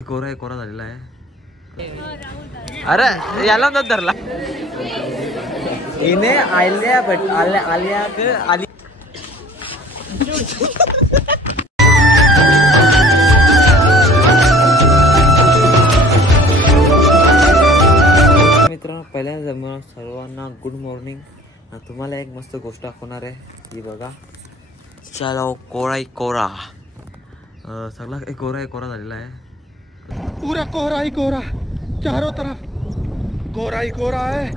कोरा कोरा झालेला आहे. अरे याला न धरला इने आलिया बट आलिया के आली मित्रांनो, पहिल्यांदा सर्वांना गुड मॉर्निंग. तुम्हाला एक मस्त गोष्ट दाखवणार आहे. ही बघा, चलो कोरा कोरा सगळा कोरा कोरा झालेला आहे. पूरा कोरा ही कोरा, चारों तरफ कोरा ही कोरा है.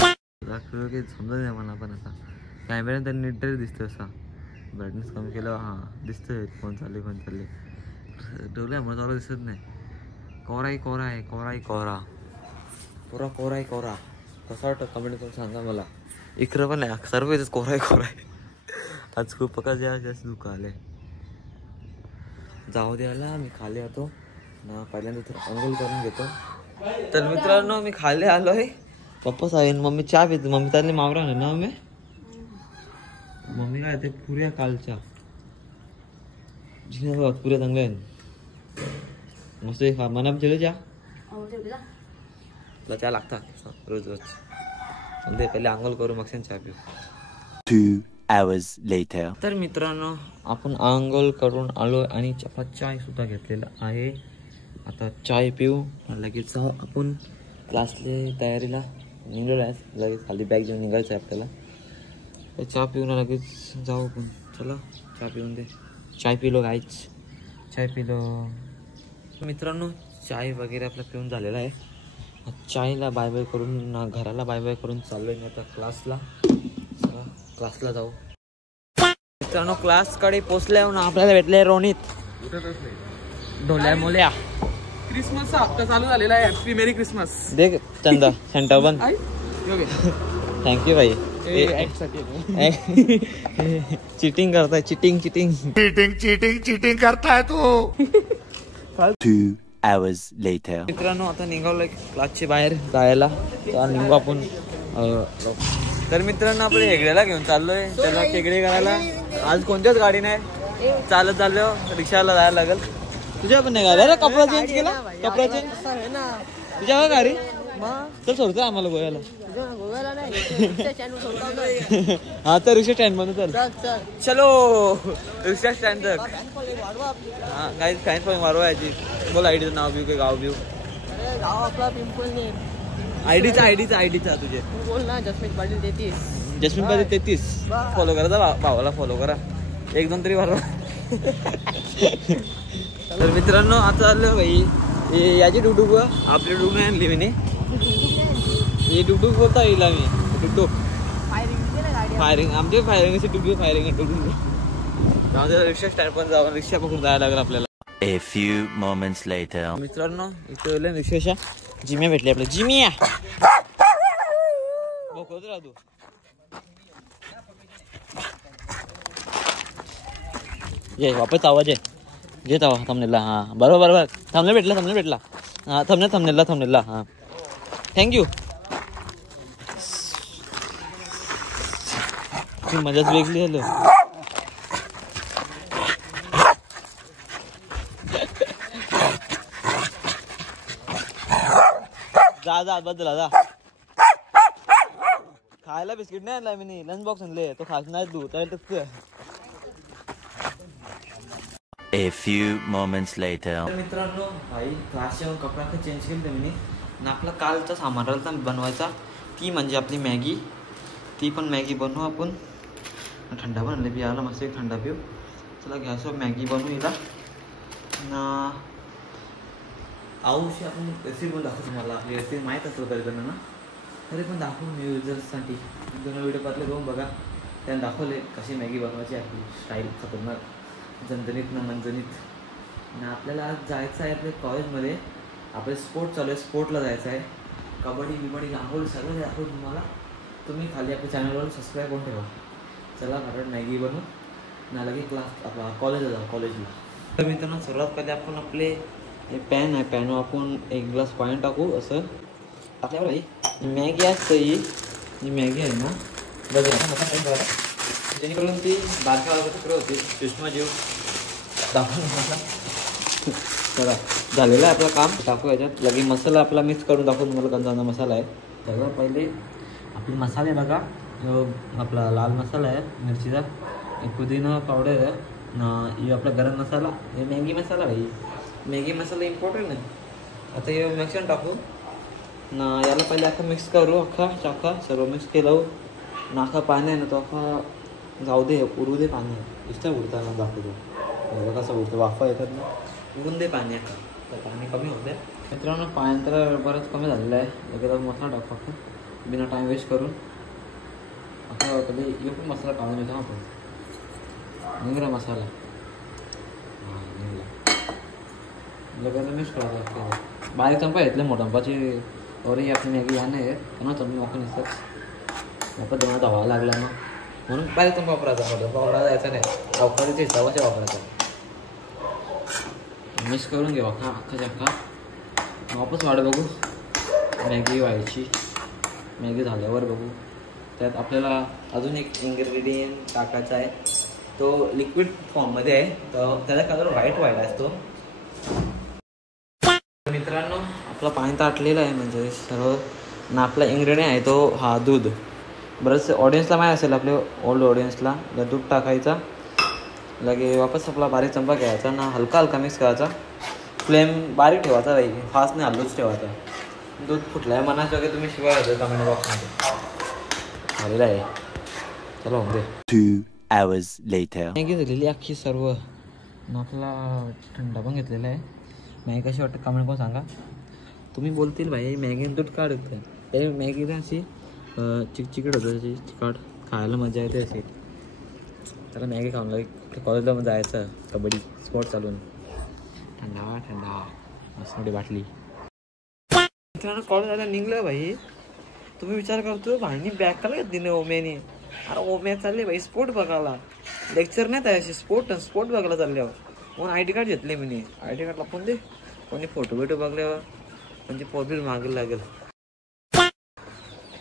समजत नाही मला, पण आता कॅमेऱ्याने तर नीट तरी दिसतोय. असा ब्राईटनेस कमी केलं हां दिसतंय कोण चालले ठेवल्यामुळे चालू दिसत नाही. कोराही कोरा आहे, कोराही कोरा, पुरा कोराही कोरा. कसा वाटतं कमेंट करून सांगा मला. इकडं पण आहे सर्व इथंच कोराही कोरा आहे. आज खूप पका जास्त दुःख आले. जाऊ द्यायला मी खाली येतो ना, पहिल्यांदा तर अंघोळ करून घेतो. तर मित्रांनो, मी खाली आलो आहे. पप्पा साहेब मम्मी चहा पिते. मम्मी चालली मावरा आहे ना. मम्मी काय ते पुऱ्या कालच्या पुऱ्या चांगल्या आहेत मस्त. मना चले चहा चहा लागतात रोज रोज. पहिले अंघोळ करू मग चहा पिऊ. 2 hours later. तर मित्रांनो, आपण अंघोळ करून आलो आणि चाय सुद्धा घेतलेला आहे. आता चाय पिऊ लगेच जाऊ आपण क्लासले तयारीला निघालो आहे. लगेच खाली बॅग घेऊन निघायचं आहे आपल्याला. चहा पिऊन लगेच जाऊ आपण. चला चहा पिऊन दे. चाय पिलो गाईच, चाय पिलो. मित्रांनो, चाय वगैरे आपला पिऊन झालेला आहे. चायला बाय बाय करून घराला बाय बाय करून चाललो आहे आता क्लासला जाऊ. मित्रांनो, क्लासकडे पोचल्यावर आपल्याला भेटले रोनित ढोल्या मोल्या. क्रिसमसचा हप्ता चालू झालेला आहे. हॅपी मेरी क्रिसमस. देख चंदा सेंटर बन. थँक्यू भाई. चिटिंग करताय, चिटिंग करताय तू. 2 hours later. मित्रांनो, आता निघालोय क्लासच्या बाहेर जायला. तर निघू आपण. तर मित्रांनो, आपण हेगड्याला घेऊन चाललोय. त्याला खेकडे करायला. आज कोणत्याच गाडी नाही, चालत चाललो. रिक्षाला जायला लागेल. तुझ्या पण नाही गाडी. कपडा चेंज केला, कपडा चेंज तुझ्या गाडी. चल सोडतोय आम्हाला गोव्याला. हा तर रिक्षा स्टँड मध्ये चल. चलो रिक्षा स्टँड तक. हा काही फॅन पण मारवायची. बोल आयडीचं नाव बिव काय गाव बिव. आयडीचा तुझे बोल ना. जस्मिन पाटील 33 फॉलो करा. भावाला फॉलो करा. 1-2 तरी मारवा. तर मित्रांनो, आता आलो भाई याची डुडूक आपली डुडूक नाही आणली मी. हे डुडूक बोलता येईल आम्ही. डुडूक फायरिंग आमचे फायरिंग असे डुडूक फायरिंग. रिक्षा स्टँड पण जाऊन रिक्षा पकडून जायला लागेल आपल्याला. A few moments later. मित्रांनो, इथे रिक्षाच्या जिम्या भेटली आपल्या. जिमिया तू ये वापस आवाज आहे. जे तावा थांबलेला. हा बरोबर थांबले भेटला. हा थांबलेला. हा थँक्यू. ती मजाच वेगळी झालं. जा बदला जा. खायला बिस्किट नाही आणला मी. लंच बॉक्स आणले. तो खास नाही तू तर. A few moments later. मित्रांनो, भाई क्लासच्या कपडा चेंज केले मी. आपला कालचा सामान राहिला बनवायचा. ती म्हणजे आपली मॅगी. ती पण मॅगी बनवू आपण. थंडा पण आणले पियाला. मस्त एक थंडा पिऊ. चला घ्यायचो मॅगी बनवू. हिला ना आवशी आपण रेसिपी पण दाखवतो. तुम्हाला आपली रेसिपी माहीत असेल तरी ना, तरी पण दाखवू मी युजर्ससाठी. दोन व्हिडिओ पाहतले बघून बघा. त्याने दाखवले कशी मॅगी बनवायची. आपली स्टाईल खतरनाक झणझणीत ना मंजणीत ना. आपल्याला आज जायचं आहे आपल्या कॉलेजमध्ये. आपले स्पोर्ट चालू आहे. स्पोर्टला जायचं आहे. कबड्डी बिबड्डी आंघोळ सगळं दाखवू तुम्हाला. तुम्ही खाली आपल्या चॅनलवर सबस्क्राईब करून ठेवा. चला घरात मॅगी बनवू ना. लगेच क्लास आपला कॉलेजला जाऊ. कॉलेजला तर मित्रांनो, सर्वात पहिले आपण आपले हे पॅन आहे. पॅनवर आपण 1 ग्लास पाणी टाकू. असं टाकल्यावर भाई मॅगी असतं. ही मॅगी आहे ना बघा, जेणेकरून ती बारक्या तुकडे होते. सुषमा जीव दाखवून चला झालेलं आहे आपलं काम. टाकू याच्यात लगे मसाला आपला मिक्स करून दाखवू तुम्हाला कंदाचा मसाला आहे. सगळं पहिले आपले मसाले बघा. जो आपला लाल मसाला आहे मिरचीचा, पुदिना पावडर आहे, हे आपला गरम मसाला, हे मॅगी मसाला. भाई मॅगी मसाला इम्पॉर्टंट आहे. आता हे मिक्सर टाकू ना. याला पहिले अख्खा मिक्स करू, अख्खा सर्व मिक्स केलं ना. अख्खा पाणी आहे ना तो अख्खा जाऊ दे, उरू दे पाणी. नुसतं उडताना दाखवतो कसं उडतं, वाफा येतात ना, उडून दे पाणी. तर पाणी कमी होते मित्रांनो. पाणी तर बरंच कमी झालेलं आहे. लगेच मसाला टाकू आपण बिना टाईम वेस्ट करून. आता कधी यो पण मसाला काढून घेतो आपण. निघरा मसाला निघला. लगेच मिक्स करायला लागतं. बारीक चंपा घेतले मोठा चंपाची वरही आपली मॅगी याने आहे त्यांना चमची वापरून येतात. आपण दोन धावायला लागला ना म्हणून बारीक चंपा वापरायचा. मोठा चंपा वापरायचा यायचा नाही. अवकाळीचे हिसाबाचे वापरायचा. मिक्स करून घेऊ अख्खाच्या अख्खा. वापस वाट बघू मॅगी व्हायची. मॅगी झाल्यावर बघू. त्यात आपल्याला अजून एक इन्ग्रेडियंट टाकायचा आहे. तो लिक्विड फॉर्ममध्ये आहे. तर त्याचा कलर व्हाईट असतो. मित्रांनो आपलं पाणी ताटलेलं आहे म्हणजे सर्व ना. आपला इन्ग्रेडियंट आहे तो हा दूध. बरंच ऑडियन्सला माहीत असेल, आपल्या ओल्ड ऑडियन्सला. दूध टाकायचा लगे वापस आपला बारीक चंपा घ्यायचा ना. हलका मिक्स करायचा. फ्लेम बारीक ठेवायचा भाई, फास्ट नाही हल्लोच ठेवायचा. दूध फुटलं आहे म्हणायचं वगैरे तुम्ही शिवाय होतं कमेंट बॉक्समध्ये. झालेलं आहे. चला होऊन दे. 2 hours later. मॅगी झालेली अख्खी सर्व ना. आपला थंडा पण घेतलेला आहे. मॅगी कशी वाटतं कमेंट करून सांगा. तुम्ही बोलतील भाई मॅगी दूध काढ होतं. ते मॅगी अशी चिकचिकट होतं, त्याची चिकट खायला मजा येते अशी. त्याला मॅगी खाऊन लागेल. कॉलेजला मग जायचं कबड्डी स्पोर्ट चालून. थंडा मस्त मोठी बाटली. मित्रांनो कॉलेज आता निघलं भाई. तुम्ही विचार करतो भांडी बॅग काला घेतली नाही ओम्याने. अरे ओम्या चालले भाई स्पोर्ट बघायला. लेक्चर नाही त्याशी स्पोर्ट बघायला चालल्यावर. म्हणून ID कार्ड घेतले मी. ID कार्ड लपून दे. कोणी फोटो बघल्यावर म्हणजे पोरबील मागेल लागेल.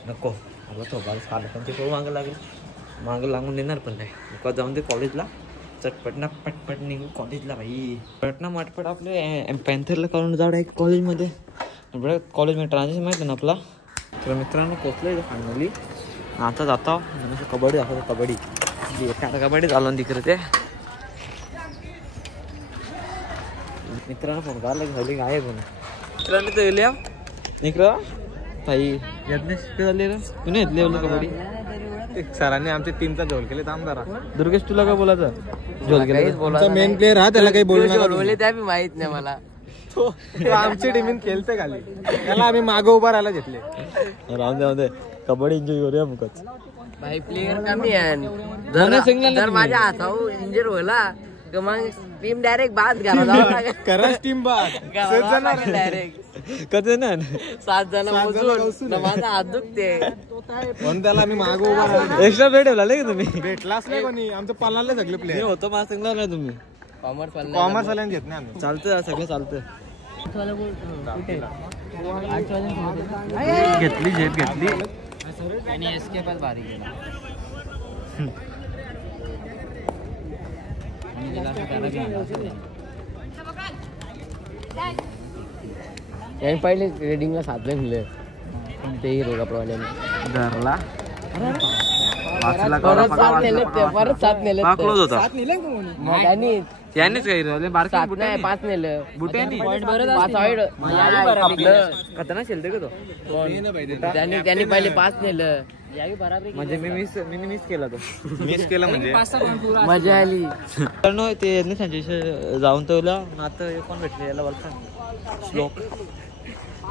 नको आपला थोपाला काढलं पण ते पोर मागं लागून देणार पण नाही. नको जाऊन दे कॉलेजला. चटपटना पटपट निघू कॉलेजला भाई. पटना मटपट आपले पॅन्थरला काढून जाऊ एक कॉलेजमध्ये. कॉलेजमध्ये ट्रान्झिशन माहिती ना आपला. तर मित्रांनो पोचलं फायनली. आता जाता कबड्डी दाखवतो. कबड्डी चालून तिकडे ते. मित्रांनो फोन काढला झाली काय पण. मित्रांनो ते गेल्या निकरा ताई झाले रे. तू घेतले कबड्डी. सरांनी आमचे टीमचा झोल केले. थांब जरा दुर्गेश तुला काय बोलायचं. झोल केलं मेन प्लेअर हा. त्याला काही बोलले त्या माहित नाही मला. तो आमची टीमीन खेळते खाली. त्याला आम्ही मागं उभा राहायला घेतले. राहून दे कबड्डी एन्जॉय करूया मुकच. भाई प्लेयर कमी आहे. जर माझ्या हातावर इंजर होला तर मग टीम डायरेक्ट बाद घाला. खरंच टीम बाद डायरेक्ट कधी ना 7 जण मोजून माझा हात दुखते. म्हणून त्याला आम्ही मागं उभा राहिलो. एक्स्ट्रा भेट ठेवला की तुम्ही. भेटलाच नाही कोणी. आमचं पल्लाले सगळे प्लेयर होतो मला सांगला नाही तुम्ही. कॉमर्स वाल्याने घेत नाही आम्ही. चालतं सगळं चालतं. घेतली झेप घेतली आणि एसके पण भारी गेला. आणि पहिले रेडिंगला 7 नेले ते हिरो प्रॉब्लेम धरला. परत 7 नेले. क्लोज होता. यांनीच काही 5 नेलं. बुट्यानी खतरनाक खेळते का तो. त्यांनी पहिले 5 नेलं. म्हणजे मी मिस केला तो. मिस केलं म्हणजे मजा आली. कारण ते यांनी सांगितलं जाऊन तर आता कोण भेटले याला बोलता.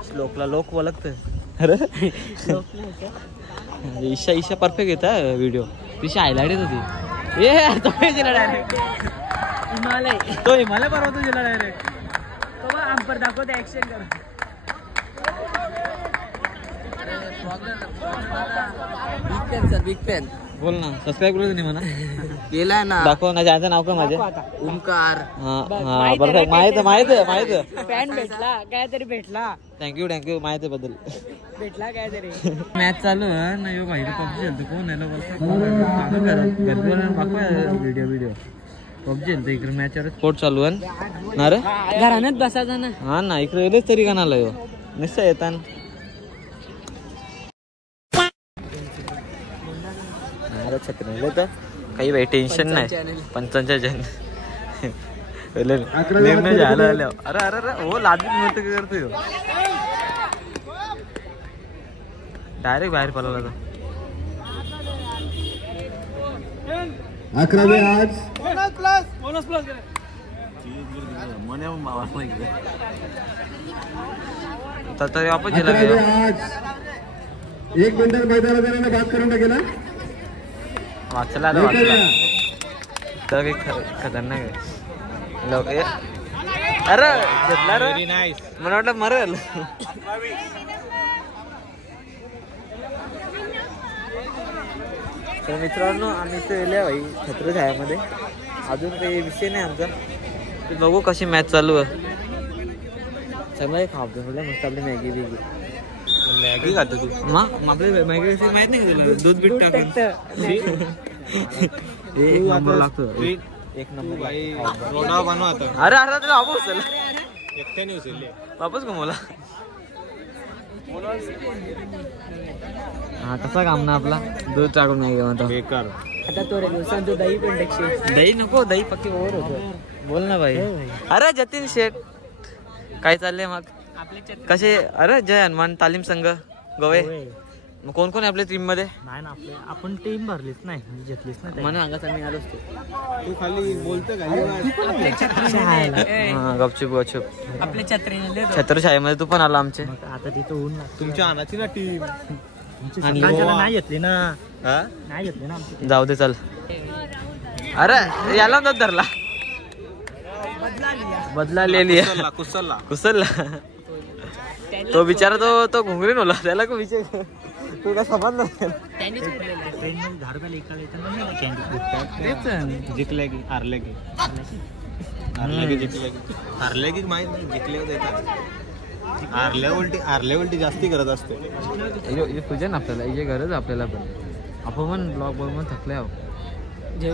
श्लोकला लोक ओळखत. अरे ईशा परफेक्ट येत व्हिडिओ. तिशी हायलाइट येत होती. डायरेक्ट हिमालय तो हिमालय पर्वत गेला डायरेक्ट. आमपर दाखवते ऍक्शन कर. बिग फॅन बोल ना. सबस्क्राईब करू नाही म्हणा. केलाय ना. दाखव ना. त्याचं नाव काय माझे. ओमकार. हा बरोबर. माहित फॅन भेटला काहीतरी भेटला. थँक्यू माहिती बद्दल भेटला काहीतरी. मॅच चालू आहे ना. यो भाई पबजी खेळतो कोण आहे व्हिडिओ. पबजी इकडे मॅचवर स्पोर्ट चालू आहे ना रे घराण्यात बसायचा ना. हा ना इकडे येलेच तरी गाणाला यो निश्चय येतात छत्री तर काही बाई टेन्शन नाही. पंचांच्या जन अरे अरे अरे हो लादीत नव्हतं काय करतो डायरेक्ट बाहेर पळाला तो. 11 आज बोनस प्लस तरी वापस गेला आज 1 मिनिटात मैदानात जाण्याला बाद करून टाकेला. वाचला तर काही खतरनाक आहे. अरे घेतला रे मला वाटलं मरेल. तर मित्रांनो आम्ही इथे गेले भाई छत्र छायामध्ये. अजून काही विषय नाही आमचा. ते बघू कशी मॅच चालू आहे. सगळं खावतो मस्त आपली मॅगी बिगी. मॅगी खातो तू मग आपली मॅगी माहित नाही का तुला दूध बीट टाकून एक नंबर लागतो. एक नंबर बनवतो. अरे अरे तुला वापस उचल एकट्याने उचलले वापस का मला. हा कसा काम ना आपला दूध टाकून नाही म्हणतो बेकार. आता थोड्या दिवसांत दही पण टाकशील. दही नको दही पक्की ओव्हर होतो. बोल ना भाई. अरे जतीन शेठ काय चाललंय मग कसे. अरे जय हनुमान तालीम संघ गोवे मग कोण कोण आहे आपल्या टीम मध्ये. नाही ना आपले आपण टीम भरलीच नाही घेतलीच नाही म्हणून अंगात आम्ही आलो असतो. तू खाली बोलतो गपचूप गपचूप आपल्या छत्रीने छत्रछायेमध्ये तू पण आला आमचे. आता तिथं ऊन लागतं. तुमच्या आणाची ना टीम नाही घेतली ना. नाही घेतली ना आमची. जाऊ दे चल. अरे याला नंतर धरला बदला लिहिली कुसलला कुसलला. तो बिचारा तो घुंगरीन होला त्याला का विचार तू का समज नाही. जिंकले की हारले की हारले की जिंकले की हारले की माहित नाही जिंकले देतात. हारल्या उलटी जास्ती करत असते. पूजन आपल्याला हे गरज आपल्याला पण. आपण ब्लॉग बनवून थकले आहो.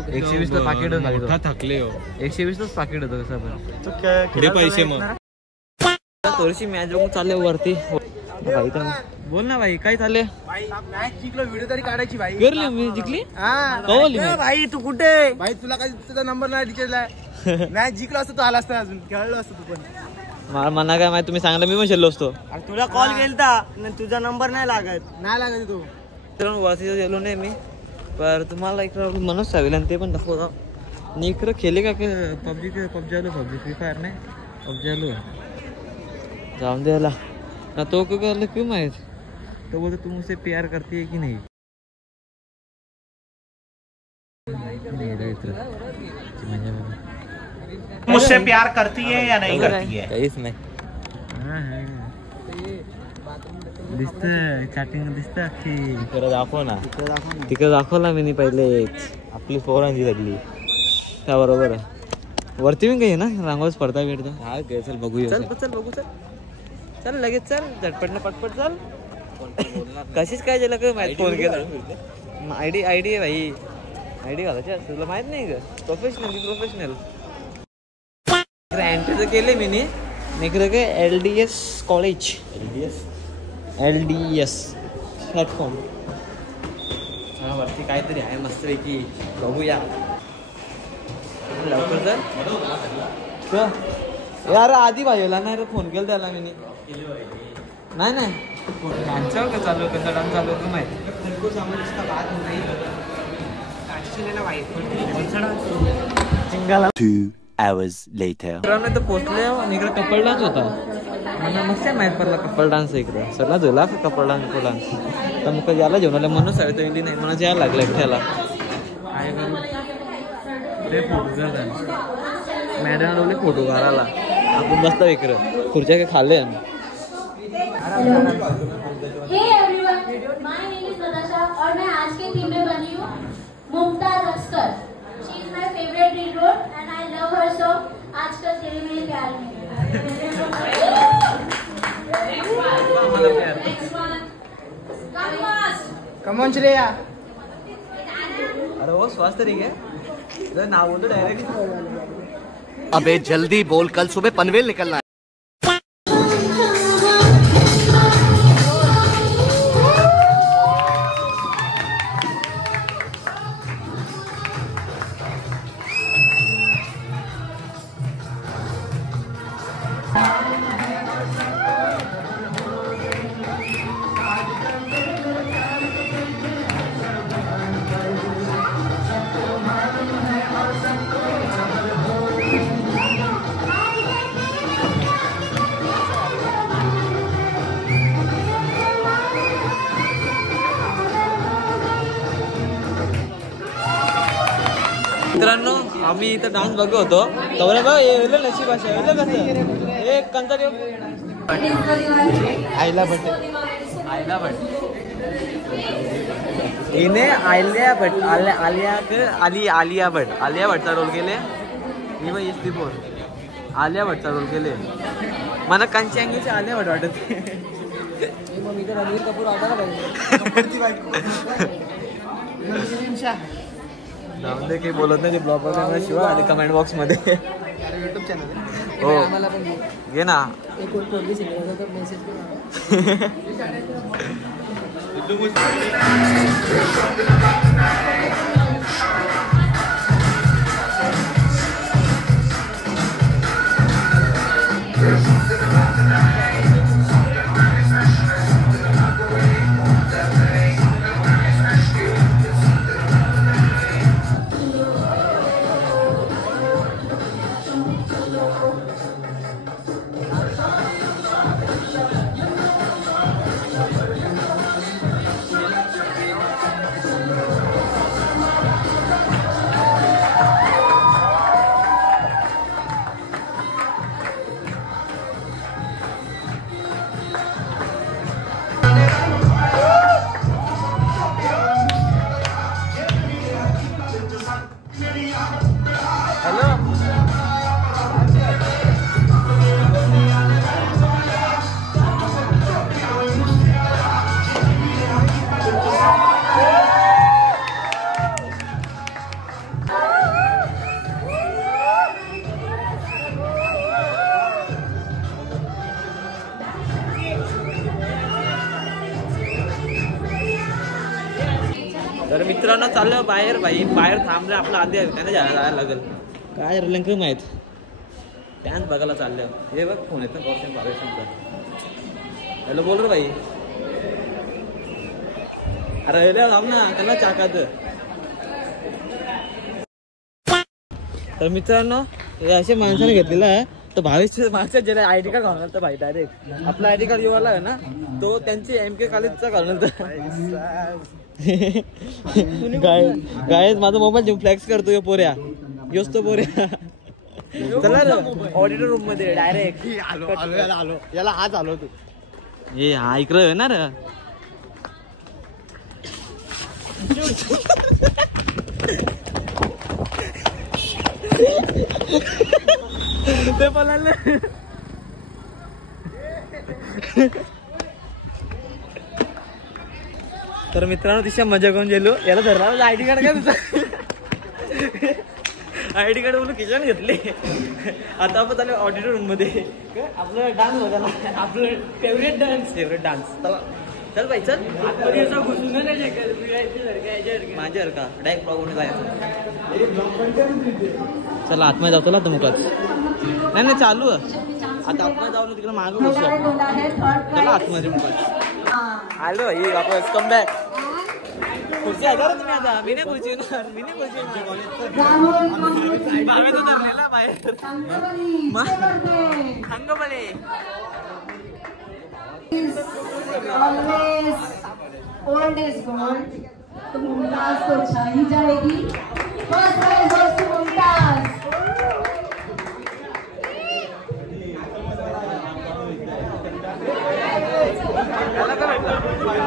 120 ला पाकिट होतं. थकले हो 120 लाच पाकिट होतं कसं पण. पैसे मग थोडीशी मॅच बघून चालले वरती. बोल ना भाई काय चालले. जिंकलो व्हिडिओ तरी काढायची भाई. करली मी जिंकली भाई तू कुठे भाई तुला काही तुझा नंबर नाही डिटेल मॅच जिंकलो असतो तू आला असता अजून खेळलो असतो तू पण. मला काय माहिती तुम्ही सांगला मी पण शेलो असतो. तुला कॉल केलता तुझा नंबर नाही लागत तू वरती गेलो नाही मी पर तुम्हाला इकडं मनोज सावेल आणि ते पण दाखवतो. आणि इकडं खेळले का पबजी आलो पबजी फ्री फायर नाही पबजी आलो जाऊन द्यायला ना. तो क्यों माहित तो बोलतो तू मुझसे प्यार करती है की नहीं. मुझसे प्यार करती है या नहीं करती है काहीच नाही. दिसत चॅटिंग दिसत की दाखव ना तिकडे दाखवला मी पहिले आपली पोरांची लागली त्या बरोबर वरती पण काही ना रांगोळीच पडता भेटतो. हा काय चल बघूया. चल बघू चल लगेच चल झटपट ना पटपट चल. कशीच काय झालं का माहिती फोन केला. आयडी आहे भाई आयडी घालायची असं तुला माहित नाही का. प्रोफेशनल एंट्री तर केले मी इकडे काय LDS कॉलेज LDS प्लॅटफॉर्म वरती काहीतरी आहे मस्त पैकी बघूया लवकर तर. यार आधी पाहिजेला नाही रे फोन केला त्याला मी नाही डान्सवर का चालू कसं डान्स चालू का माहिती. 2 hours later. तर पोचले आणि इकडे कपल डान्स होता. मला मस्त माहित पडला कपल डान्स इकडे सगळा झोला कपल डान्स तर मग याला घेऊन आला म्हणून सगळं येईल नाही मला यायला लागलं एकट्याला काय करू. मॅडम बोलले फोटो काढायला आपण बसता इकडं खुर्च्या काय खाल्ले. Hey everyone, my name is Natasha और मैं आज के टीम में बनी हूँ Mumtaz Akhtar. She is my favorite lead role and I love her so. आजकल तेरे मेरे प्यार में. Next one. Come on. Come on चले या. अरे वो स्वास्थ्य ठीक है नाव बोलतो डायरेक्ट. अबे जल्दी बोल, कल सुबह पनवेल निकलना है. मित्रांनो आम्ही इथं डान्स बघत होतो तेवढं बघ हे नशीब अशा कसं हे कंचा आईला भट हिने आलिया भटचा रोल केले. मी मग इस्ती पोर आलिया भटचा रोल केले. मला कंची अंगीची आलिया भट वाटत. मग इथं रणवीर कपूर जाऊन दे काही बोलत नाही. ब्लॉग वर शिवा आणि कमेंट बॉक्स मध्ये युट्यूब चॅनल हो घे ना. तर मित्रांनो चाललं बाहेर. बाहेर थांबलं आपलं आधी त्याने जायला लागेल. काय रंग माहित त्याच बघायला चाललं. हे बघ फोन येतं कॉस्ट्युम पार्टिशनचा. हॅलो बोल रे भाई. अरे थांब ना त्यांना चाकात. तर मित्रांनो हे असे माणसाने घेतलेलं आहे. तर 22 माणसं ज्याला आयडी कार्ड घालणार तर भाई डायरेक्ट आपला आयडी कार्ड येऊ आला ना तो त्यांची MK कॉलेजचा घालणार. गाय माझा मोबाईल घेऊन फ्लॅक्स करतो यो पोऱ्या. योच तो पोऱ्या. चला ऑडिटर रूम मध्ये डायरेक्ट आलो याला आज आलो तू. ये हा इकडं येणार. ते पळाले. तर मित्रांनो तिच्या मजा करून गेलो. याला धरला आयडी कार्ड काय तुझं. आयडी कार्ड म्हणून खिशाने घेतले. आता आपण चालू ऑडिटर रूम मध्ये. आपलं डान्स बघायला. आपलं फेवरेट डान्स चला चल भाई चल. माझ्या का डायरेक्ट प्रॉब्लेम जायचं. चला आतमध्ये जातो ना मुखात. नाही चालू आता आतमध्ये जाऊन तिकडे मागं बसू. चला आतमध्ये मुखात आलो. ही वापस कम बॅक. खुर्ची आहे का तुम्ही आता. मी नाही खुर्ची येणार. Old is gone. तो मुमताज को छाई जाएगी. First prize goes to Mumtaz.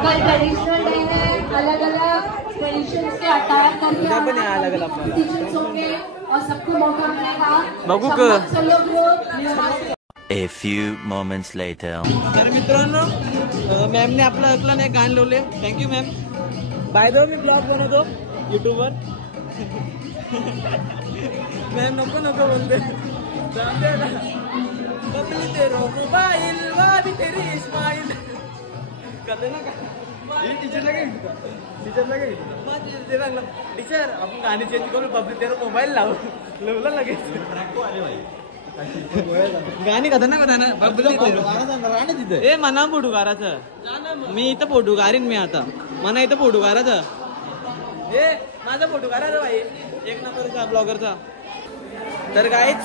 कल ट्रेडिशनल डे है. अलग-अलग ट्रेडिशंस के अटायर करके अलग-अलग कॉम्पिटिशंस होंगे और सबको मौका मिलेगा. सब लोग A few moments later. तर मित्रांनो मॅमने आपलं ऐकलं नाही गाणं लावले. Thank you ma'am. By the way me blog बनवतो युट्यूबवर. मैं नको नको बोलते बबली तेरो मोबाइल वाली तेरी स्माइल करते ना का टीचरला टीचर आपण गाणी चेंज करू बबली तेरो मोबाईल लावला लगेच गाणी कथा ना तिथे ए मना फोटोकाराचं मी इथं फोटो कारीन मी आता मना इथं फोटो काराचं ए माझा फोटो काराचा भाई एक नंबरचा ब्लॉगरचा तर काहीच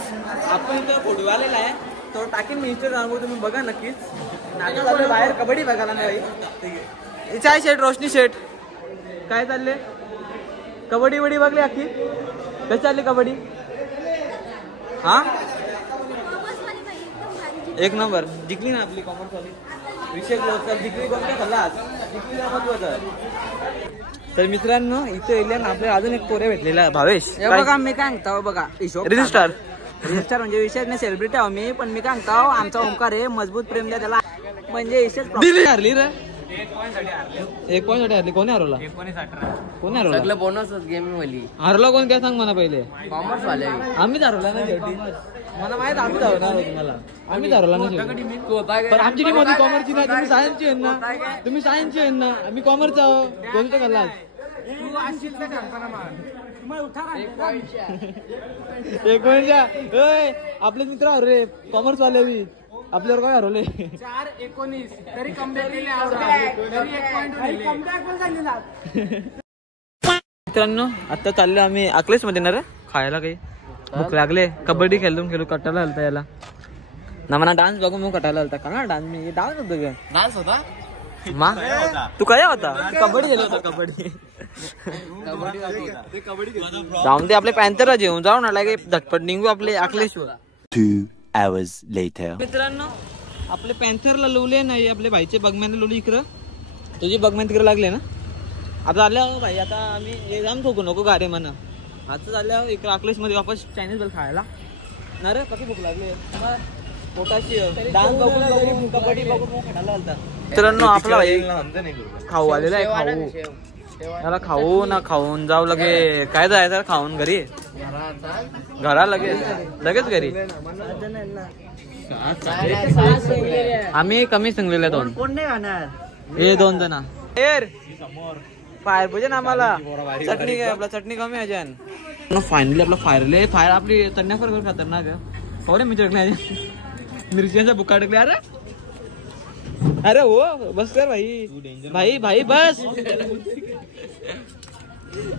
आपण इथं फोटो आलेला आहे तो टाकीन मी इंस्टाग्रामवर तुम्ही बघा नक्कीच आता चालू बाहेर कबड्डी बघायला नाही भाई चाय शेट रोशनी शेट काय चालले कबड्डी वडी बघली अख्खी कशी चालली कबड्डी हा एक नंबर जिंकली ना आपली कॉमर्स वाली विषय जिंकली कोणत्या खाल्ला जिंकलीला महत्वाचं तर मित्रांनो इथे येईल आपल्याला अजून एक पोरे भेटलेला भावेश बघा मी काय सांगतो बघा रजिस्टर म्हणजे विषय नाही सेलिब्रिटी आहो मी पण मी काय सांगतो आमचा ओंकार आहे मजबूत प्रेम द्या त्याला म्हणजे दिल्ली हरली रे 1 पॉईंट हरली कोणी हरवला कोणी हरवला सगळं बोनस गेम वाली हरला कोण काय सांग मला पहिले कॉमर्स वाले आम्हीच हरवला ना शेवटी मला माहित आम्हीच हरवणार तुम्हाला आम्हीच हरवला ना पण आमची टीम होती कॉमर्सची ना तुम्ही सायन्सची आहे ना तुम्ही सायन्सची आहे ना आम्ही कॉमर्सचा आहो कोणतं खाल्ला एक आपले मित्र रे कॉमर्स वाले बी आपल्यावर काय हरवले 4-19 तरी कमबॅक मित्रांनो आता चाललो आम्ही अकलेश मध्ये ना रे खायला काही भूक लागले कबड्डी खेळून कटायला हलता याला ना मला डान्स बघून मग कटायला हलता का ना डान्स मी डान्स होतो का डान्स होता मा तू काय होता कबड्डी गेलो होता कबड्डी जाऊन ते आपले पॅन्थरला जेवून जाऊ ना लागे झटपट निघू आपले अकलेश्वर 2 hours later. मित्रांनो आपले पॅन्थरला लवले नाही आपले भाईचे बगमॅन लवली इकडं तुझी बगमॅन तिकडे लागले ना आता आल्या भाई आता आम्ही जाम ठोकू नको गाडी म्हणा आता चालल्या इकडे अकलेश मध्ये वापस चायनीज बेल खायला ना रे कशी भूक लागली पोटाशी डान्स बघून कबड्डी बघून खायला घालतात मित्रांनो आपला भाई खाऊ आलेला आहे खाऊ त्याला खाऊ ना खाऊन जाऊ लगे काय जायचं खाऊन घरी घरा लगेच घरी आम्ही कमी सांगलेल्या दोन कोण नाही खाणार हे 2 जण फायर पाहिजे ना आम्हाला चटणी काय आपला चटणी कमी आहे फायनली आपला फायर आपली तण्याफर खतरनाक हो रे मी चटणी मिरच्यांचा बुका टाकले अरे हो बस कर भाई भाई बस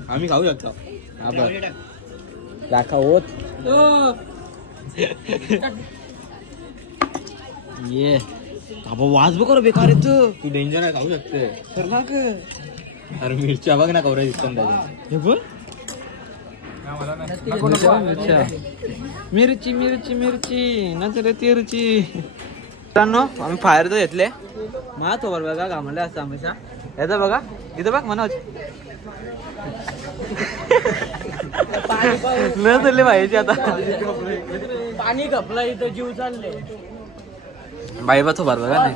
आम्ही खाऊ शकतो दाखा होत ये वाज बघ करो बेकार तू डेंजर आहे खाऊ शकते तर ना अरे मिरच्या बघ ना कवरा दिसत मिरची मिरची मिरची नचरे तिरची मित्रांनो आम्ही फायर तर घेतले महातोबर बघा घामले असं हमेशा याचा बघा इथं बघ मनोज न चालले पाहिजे आता पाणी कपला इथं जीव चालले बाई बा तो बार बघा नाही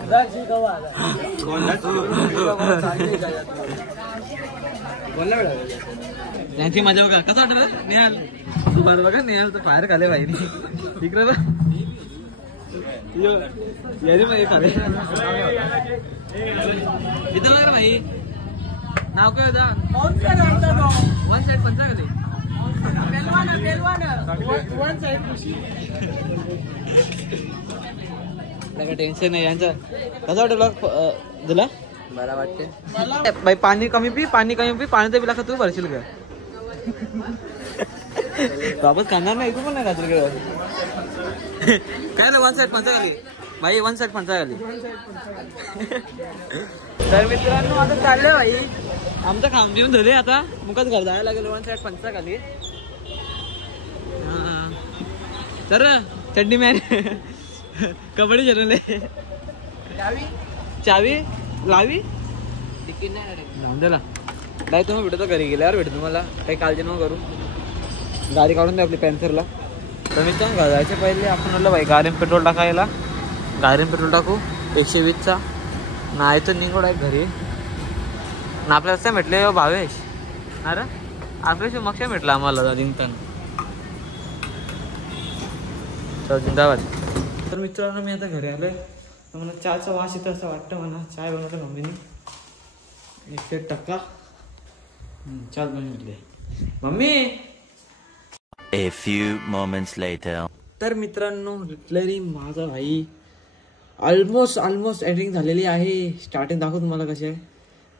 यांची मजा बघा कसा वाटत नेहाल तू बार बघा नेहाल तर बाहेर खाले बाई इकडे बघ यारी मध्ये खाले इथं बघा भाई नाव काय होता 1 साइड पंचा कधी टेन्शन नाही यांचं कसं वाटलं तुला मला वाटते भाई पाणी कमी पी पाण्याचा बिल तू भरशील का वापस खाणार नाही तू पण नाही खाशील काय रे 1 साइड पंचा खाली भाई 1 साइड पंचा खाली तर मित्रांनो आता चाललंय भाई आमचं काम देऊन झाले आता मुखात घर जायला लागेल 1 साइड पंचा खाली तर चड्डी मॅन कबड्डी चलले चावी लावी नाही तुम्ही भेटतो घरी गेल्यावर भेटतो मला काही काळजी न करू गाडी काढून द्या आपली पॅन्थरला तर मी तर जायच्या पहिले आपण म्हणलं भाई गाडीन पेट्रोल टाकायला गाडीन पेट्रोल टाकू 120चा नाही तर निघू आहे घरी ना आपल्याला असं भेटले भावेश ना रे आपल्याशिवाय मागच्या भेटला आम्हाला जिंकताना. चल जिंदाबाद. तर मित्रांनो मी आता घरी आलोय. मला चहाचा वास येतो असं वाटतं. मला चाय बनवलं मम्मीने. 1% चहा बनवली mummy. A few moments later. तर मित्रांनो लिटरली माझा भाई ऑलमोस्ट एडिटिंग झालेली आहे. स्टार्टिंग दाखवू तुम्हाला कशी आहे.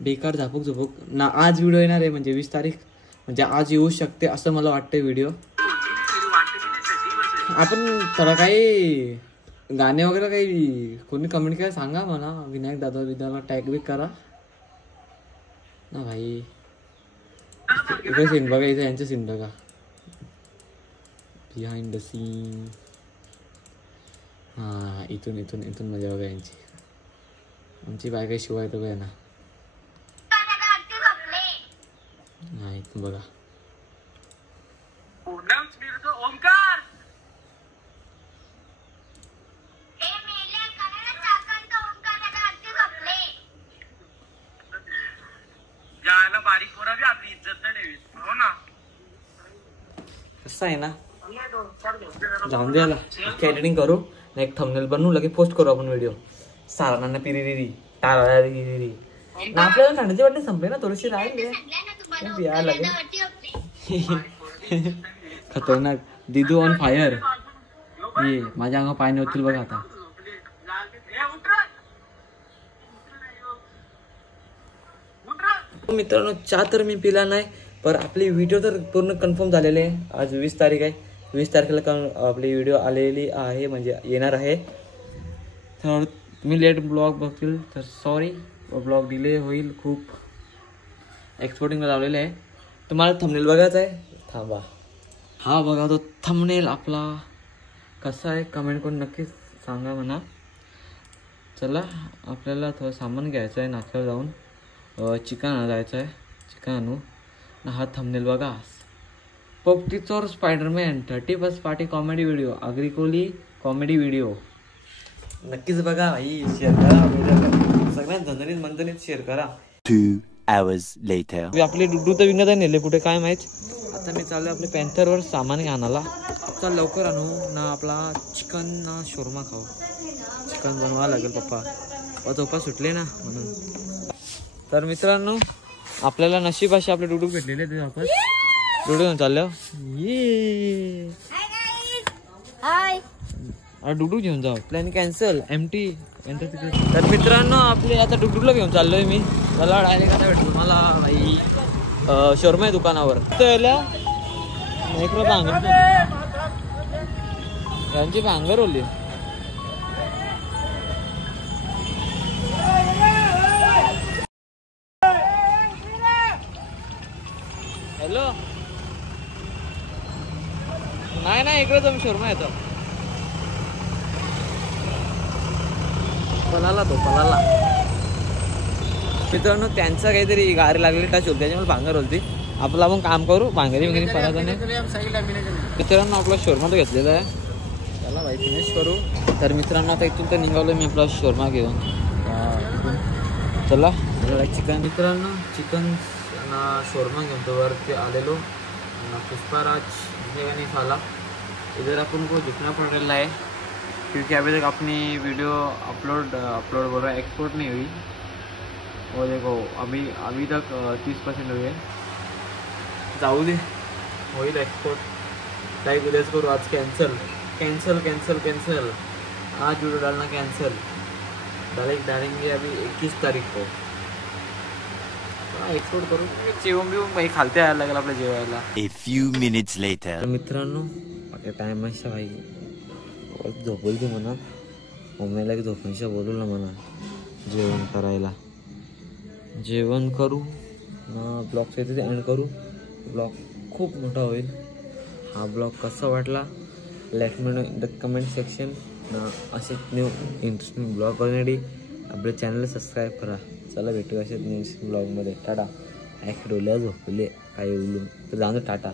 बेकार झापूक ना. आज व्हिडिओ येणार आहे म्हणजे 20 तारीख म्हणजे आज येऊ शकते असं मला वाटतं व्हिडिओ. आपण थोडा काही गाणे वगैरे काही कोणी कमेंट करा सांगा मला. विनायक दादा टॅग बिग करा ना भाई. इकडे सीन बघा. इथे यांचं सीन बघा. Behind the scene. हां इथून मजा बघा यांची. आमची बाय काही शिवाय तर बघा ना. हा इथून बघा. कसं आहे ना जाऊन द्यायला एडिटिंग करू ना. एक थंबनेल बनवू लगे पोस्ट करू आपण व्हिडिओ. सारांना पिरिरी टाळारी ना. आपल्याला थंडीची वाटणी संपली ना. थोडीशी राहिली लागेल. खतरनाक. दिदू ऑन फायर. ये माझ्या अंगा पाय नव्हतील बघा आता. मित्रांनो चहा तर मी पिला नाही पण आपली व्हिडिओ तर पूर्ण कन्फर्म झालेले आहे. आज 20 तारीख आहे. 20 तारखेला आपली व्हिडिओ आलेली आहे म्हणजे येणार आहे. तर तुम्ही लेट ब्लॉग बघतील तर सॉरी. ब्लॉग डिले होईल खूप. एक्सपोर्टिंगला लावलेलं आहे. तुम्हाला थंबनेल बघायचं आहे थांबा. हा बघा तो थंबनेल आपला कसा आहे कमेंट करून नक्कीच सांगा म्हणा. चला आपल्याला थोडं सामान घ्यायचं आहे. नाश्त्यावर जाऊन चिकन आणायचं आहे. चिकन आणू ना. हा थंबनेल बघा. पोपटी चोर Spiderman 31st party comedy video. Agrikoli comedy video नक्कीच बघा भाई. शेअर करा सगळ्यात झणझणीत शेअर करा. 2 hours later. आपले डुडू तर विंगत आहे नेले कुठे काय माहीत. आता मी चालू आपल्या पॅन्थरवर सामान आणायला. आता लवकर आणू ना. आपला चिकन ना शोरमा खाऊ. चिकन बनवावं लागेल पप्पा झोपा सुटले ना म्हणून. तर मित्रांनो आपल्याला नशीब असे आपले डुडू भेटलेले ते वापस. डुडू घेऊन चाललो. ये डुडू घेऊन जाऊ. Plan cancel. एमटी. तर मित्रांनो आपले आता डुडूला घेऊन चाललोय मी. मला डायरेक्ट आता भेटलो मला भाई शोरमा आहे दुकानावर. त्यांची भांगर ओली. हॅलो नाही इकडे जाऊन शोरमा येतो. पलाला मित्रांनो त्यांचा काहीतरी गाडी लागलेली टच होती त्याच्यामुळे भांगर होती. आपलं आपण काम करू. भांगरी वगैरे पळायचा नाही. मित्रांनो आपला शोरमा तर घेतलेला आहे. चला भाई फिनिश करू. तर मित्रांनो आता इथून तर निघालो मी आपला शोरमा घेऊन. चला चिकन. मित्रांनो चिकन शोरमा घेऊन तो वरती आलेलो. पुष्पाराज ने साला इधर अपन को दिखना पड़ रहा है क्योंकि अभी तक अपनी वीडियो अपलोड बोल रहा है एक्सपोर्ट नहीं हुई. और देखो अभी तक 30% हुए. जाऊ दे होईल एक्सपोर्ट. लाइक उद्याच करू. आज कैंसल. आज वीडियो डालना कैंसल. डालेंगे अभी 21 तारीख को. एक्सपोर्ट करू. जेवण बिवून भाई खालते यायला लागेल आपल्या जेवायला. A few minutes later. मित्रांनो टाइम अशा भाई झोपल ती म्हणा. मम्मीला झोपायच्या बोलवलं म्हणा जेवण करायला. जेवण करू ना. ब्लॉगचं इथे एंड करू. ब्लॉग खूप मोठा होईल. हा ब्लॉग कसा वाटला let me know in the comment section ना. असेच न्यू इंटरेस्टिंग ब्लॉग करण्यासाठी आपल्या चॅनलला सबस्क्राईब करा. चला भेटू असेच न्यू ब्लॉगमध्ये. टाटा. ॲक्ट डोल्या झोपले काय बोलून तर जाणं. टाटा.